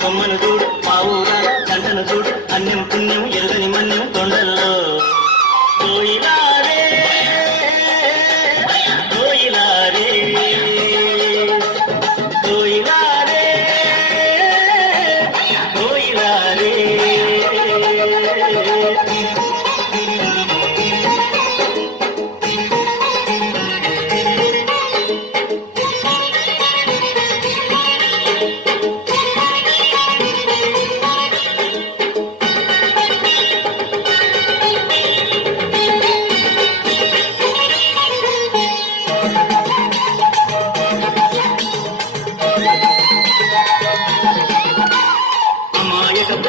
కొమ్మను చూడు మా ఊరాల గంటను చూడు అన్నం పుణ్యం ఎరుగని మన్యం తొండల్లో కోయిలారే కోయిలారే కోయిలారే కోయిలారే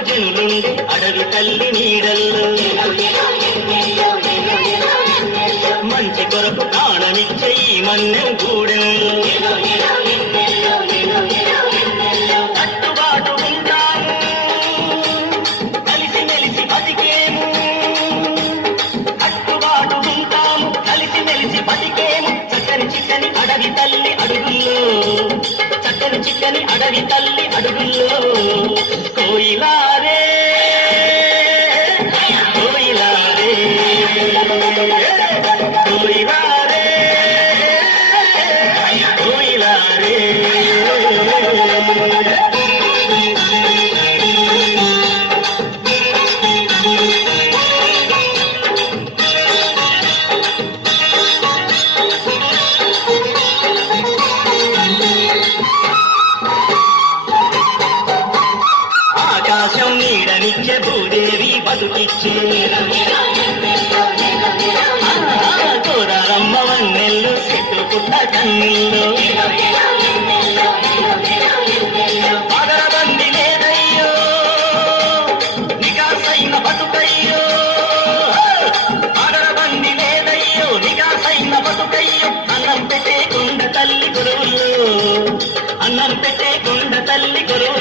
జనులుండి అడవి తల్లి నీడల్లో మంచి కొరకు ప్రాణమిచ్చే ఈ మన్యం గూడెంలో కట్టుబాటు ఉంటాము కలిసి మెలిసి బతికేము కట్టుబాటు ఉంటాము కలిసి మెలిసి బతికేము చక్కని చిక్కని అడవి తల్లి అడుగుల్లో చక్కని చిక్కని అడవి తల్లి అడుగుల్లో కోయిలారే కోయిలారే కోయిలారే కోయిలారే ఆకాశం నీడనిచ్చే భూదేవి బతుకిచ్చే గోదారమ్మ వన్నెల్లు చెట్టు పుట్ట కన్నీళ్ళు పగరబంది లేదయ్యో నికాసైన బతుకయ్యో పగరబంది లేదయ్యో నికాసైన బతుకయ్యో అన్నం పెట్టే కొండ తల్లి గురువుల్లో అన్నం పెట్టే కొండ తల్లి గురువు